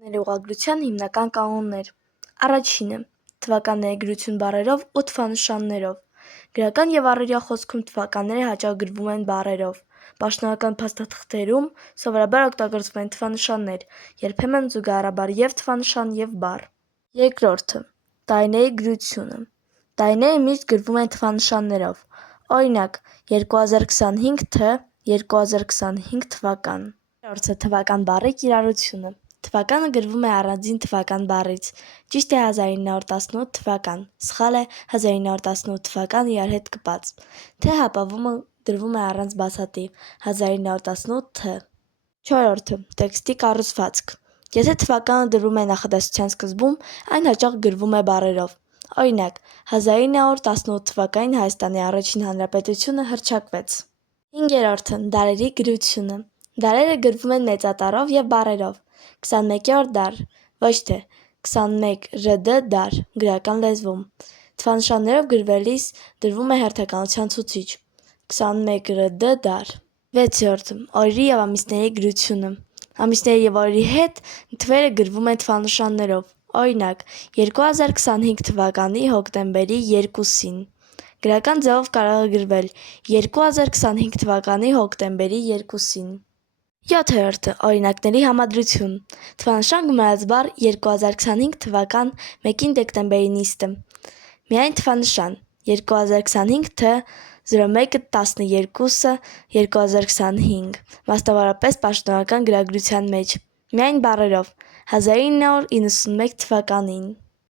Ներուղագրության հիմնական կանոններ։ Առաջինը՝ թվականների գրություն բառերով ու թվանշաններով։ Գրական և առօրյա խոսքում թվականները հաճախ գրվում են բառերով։ Պաշտոնական փաստաթղթերում սովորաբար օգտագործվում են թվանշաններ, երբեմն զուգահեռաբար և թվանշան, և բառ։ Երկրորդը՝ տարիների գրությունը։ Տարիները միշտ գրվում են թվանշաններով։ Օրինակ՝ 2025 թ. 2025 թվական։ Երրորդը՝ թվական բառի կիրառությունը։ Թվականը գրվում է առանձին թվական բառից։ Ճիշտ է 1918 թվական, սխալ է 1918 թվական իրար հետ կպած։ Թ հապավումը գրվում է առանց բացատրի՝ 1918 թ. Չորրորդը՝ տեքստի կառուցվածք։ Եթե թվականը դրվում է նախադասության սկզբում, այն հաճախ գրվում է բառերով։ Օրինակ՝ 1918 թվականին Հայաստանի առաջին հանրապետությունը հռչակվեց։ Հինգերորդը՝ դարերի գրությունը։ Դարերը գրվում են մեծատառով և բառերով։ 21-րդ դար, ոչ թե 21 րդ դար գրական լեզվում։ Թվանշաններով գրվելիս դրվում է հերթականության ցուցիչ՝ 21 րդ դար։ Վեցերորդը՝ օրերի և ամիսների գրությունը։ Ամիսների և օրերի հետ թվերը գրվում են թվանշաններով։ Օրինակ՝ 2025 թվականի հոկտեմբերի 2-ին։ Գրական ձևով կարող է գրվել 2025 թվականի հոկտեմբերի 2-ին։ Յոթերորդը՝ օրինակների համադրություն։ Թվանշան գումարած բառ 2025 թվական 1 դեկտեմբերի նիստը։ Միայն թվանշան 2025 թ. 01-12 2025, մասնավորապես պաշտոնական գրագրության մեջ։ Միայն բառերով 1991 թվականին։